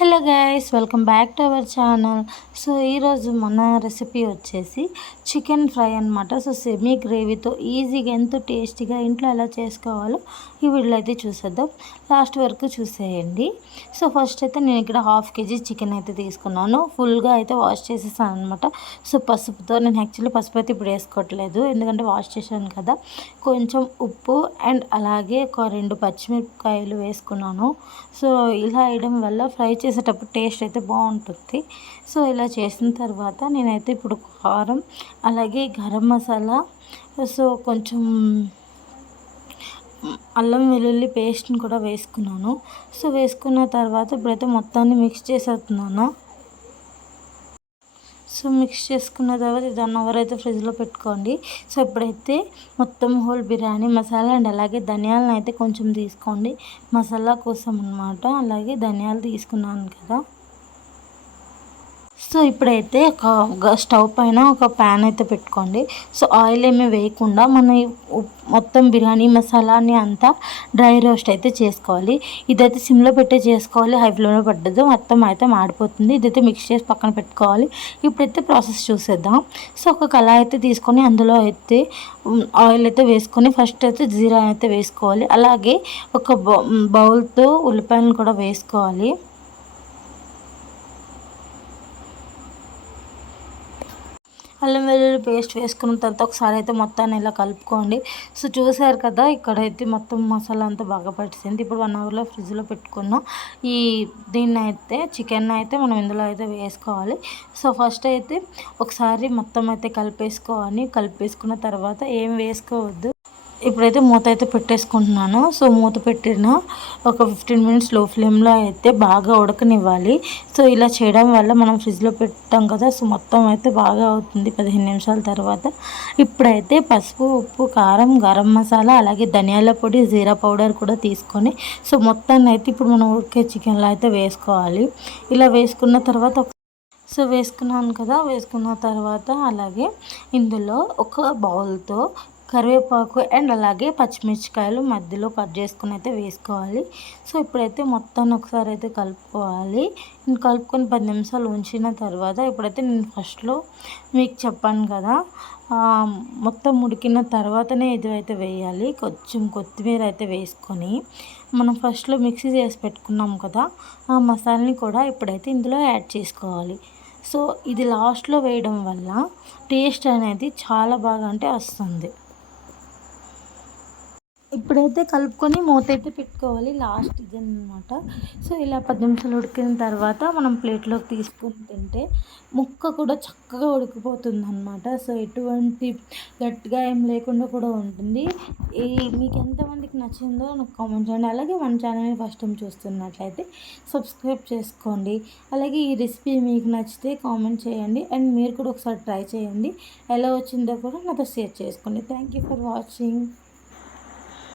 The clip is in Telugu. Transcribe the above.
Hello guys, welcome back to our channel. So ఈరోజు మన రెసిపీ వచ్చేసి చికెన్ ఫ్రై అనమాట. సో సెమీ గ్రేవీతో ఈజీగా ఎంతో టేస్టీగా ఇంట్లో ఎలా చేసుకోవాలో ఈ వీడియోలో అయితే చూసేద్దాం. లాస్ట్ వరకు చూసేయండి. సో ఫస్ట్ అయితే నేను ఇక్కడ 1/2 kg చికెన్ అయితే తీసుకున్నాను. ఫుల్గా అయితే వాష్ చేసేసాను అనమాట. సో పసుపుతో, నేను యాక్చువల్లీ పసుపు అయితే ఇప్పుడు వేసుకోవట్లేదు ఎందుకంటే వాష్ చేశాను కదా. కొంచెం ఉప్పు అండ్ అలాగే ఒక 2 పచ్చిమిరపకాయలు వేసుకున్నాను. సో ఇలా వేయడం వల్ల ఫ్రై చేసేటప్పుడు టేస్ట్ అయితే బాగుంటుంది. సో ఇలా చేసిన తర్వాత నేనైతే ఇప్పుడు కారం అలాగే గరం మసాలా, సో కొంచెం అల్లం వెల్లుల్లి పేస్ట్ని కూడా వేసుకున్నాను. సో వేసుకున్న తర్వాత ఇప్పుడైతే మొత్తాన్ని మిక్స్ చేసేస్తున్నాను. సో మిక్స్ చేసుకున్న తర్వాత ఇది 1 అవర్ అయితే ఫ్రిడ్జ్లో పెట్టుకోండి. సో ఇప్పుడైతే మొత్తం హోల్ బిర్యానీ మసాలా అండ్ అలాగే ధనియాలను అయితే కొంచెం తీసుకోండి మసాలా కోసం అన్నమాట. అలాగే ధనియాలు తీసుకున్నాను కదా. సో ఇప్పుడైతే ఒక స్టవ్ పైన ఒక ప్యాన్ అయితే పెట్టుకోండి. సో ఆయిల్ ఏమీ వేయకుండా మన మొత్తం బిర్యానీ మసాలాని అంతా డ్రై రోస్ట్ అయితే చేసుకోవాలి. ఇదైతే సిమ్లో పెట్టే చేసుకోవాలి, హై ఫ్లేమ్లో పడ్డదు, మొత్తం అయితే మాడిపోతుంది. ఇదైతే మిక్స్ చేసి పక్కన పెట్టుకోవాలి. ఇప్పుడైతే ప్రాసెస్ చూసేద్దాం. సో ఒక కళాయి అయితే తీసుకొని అందులో అయితే ఆయిల్ అయితే వేసుకొని ఫస్ట్ అయితే జీరా అయితే వేసుకోవాలి. అలాగే ఒక బౌల్తో ఉల్లిపాయలను కూడా వేసుకోవాలి. అల్లం వెల్లుల్లి పేస్ట్ వేసుకున్న తర్వాత ఒకసారి అయితే మొత్తాన్ని ఇలా కలుపుకోండి. సో చూసారు కదా, ఇక్కడైతే మొత్తం మసాలా అంతా బాగా పట్టింది. ఇప్పుడు 1 అవర్లో ఫ్రిడ్జ్లో పెట్టుకున్నాం. దీన్ని అయితే చికెన్ అయితే మనం ఇందులో అయితే వేసుకోవాలి. సో ఫస్ట్ అయితే ఒకసారి మొత్తం అయితే కలిపేసుకున్న తర్వాత ఏం వేసుకోవద్దు. ఇప్పుడైతే మూత అయితే పెట్టేసుకుంటున్నాను. సో మూత పెట్టిన ఒక 15 మినిట్స్ లో ఫ్లేమ్లో అయితే బాగా ఉడకనివ్వాలి. సో ఇలా చేయడం వల్ల మనం ఫ్రిడ్జ్లో పెట్టాం కదా, సో మొత్తం అయితే బాగా అవుతుంది 15 నిమిషాల తర్వాత. ఇప్పుడైతే పసుపు, ఉప్పు, కారం, గరం మసాలా అలాగే ధనియాల పొడి, జీరా పౌడర్ కూడా తీసుకొని సో మొత్తాన్ని అయితే ఇప్పుడు మనం ఉడికే చికెన్లో అయితే వేసుకోవాలి. ఇలా వేసుకున్న తర్వాత సో వేసుకున్నాను కదా, వేసుకున్న తర్వాత అలాగే ఇందులో ఒక బౌల్తో కరివేపాకు అండ్ అలాగే పచ్చిమిరపకాయలు మధ్యలో కట్ చేసుకుని అయితే వేసుకోవాలి. సో ఇప్పుడైతే మొత్తాన్ని ఒకసారి అయితే కలుపుకోవాలి. కలుపుకొని 10 నిమిషాలు ఉంచిన తర్వాత ఇప్పుడైతే నేను ఫస్ట్లో మీకు చెప్పాను కదా, మొత్తం ఉడికిన తర్వాతనే ఇది అయితే వేయాలి. కొంచెం కొత్తిమీర అయితే వేసుకొని మనం ఫస్ట్లో మిక్సీ చేసి పెట్టుకున్నాం కదా, ఆ మసాలాని కూడా ఇప్పుడైతే ఇందులో యాడ్ చేసుకోవాలి. సో ఇది లాస్ట్లో వేయడం వల్ల టేస్ట్ అనేది చాలా బాగా అంటే వస్తుంది. ఇప్పుడైతే కలుపుకొని మూత అయితే పెట్టుకోవాలి. లాస్ట్ ఇది అనమాట. సో ఇలా 10 నిమిషాలు ఉడికిన తర్వాత మనం ప్లేట్లోకి తీసుకుని తింటే ముక్క కూడా చక్కగా ఉడికిపోతుంది అనమాట. సో ఎటువంటి గట్టిగా ఏం లేకుండా కూడా ఉంటుంది. మీకు ఎంతమందికి నచ్చిందో నాకు కామెంట్ చేయండి. అలాగే మన ఛానల్ని ఫస్ట్ టైం చూస్తున్నట్లయితే సబ్స్క్రైబ్ చేసుకోండి. అలాగే ఈ రెసిపీ మీకు నచ్చితే కామెంట్ చేయండి అండ్ మీరు కూడా ఒకసారి ట్రై చేయండి. ఎలా వచ్చిందో కూడా నాతో షేర్ చేసుకోండి. Thank you for watching.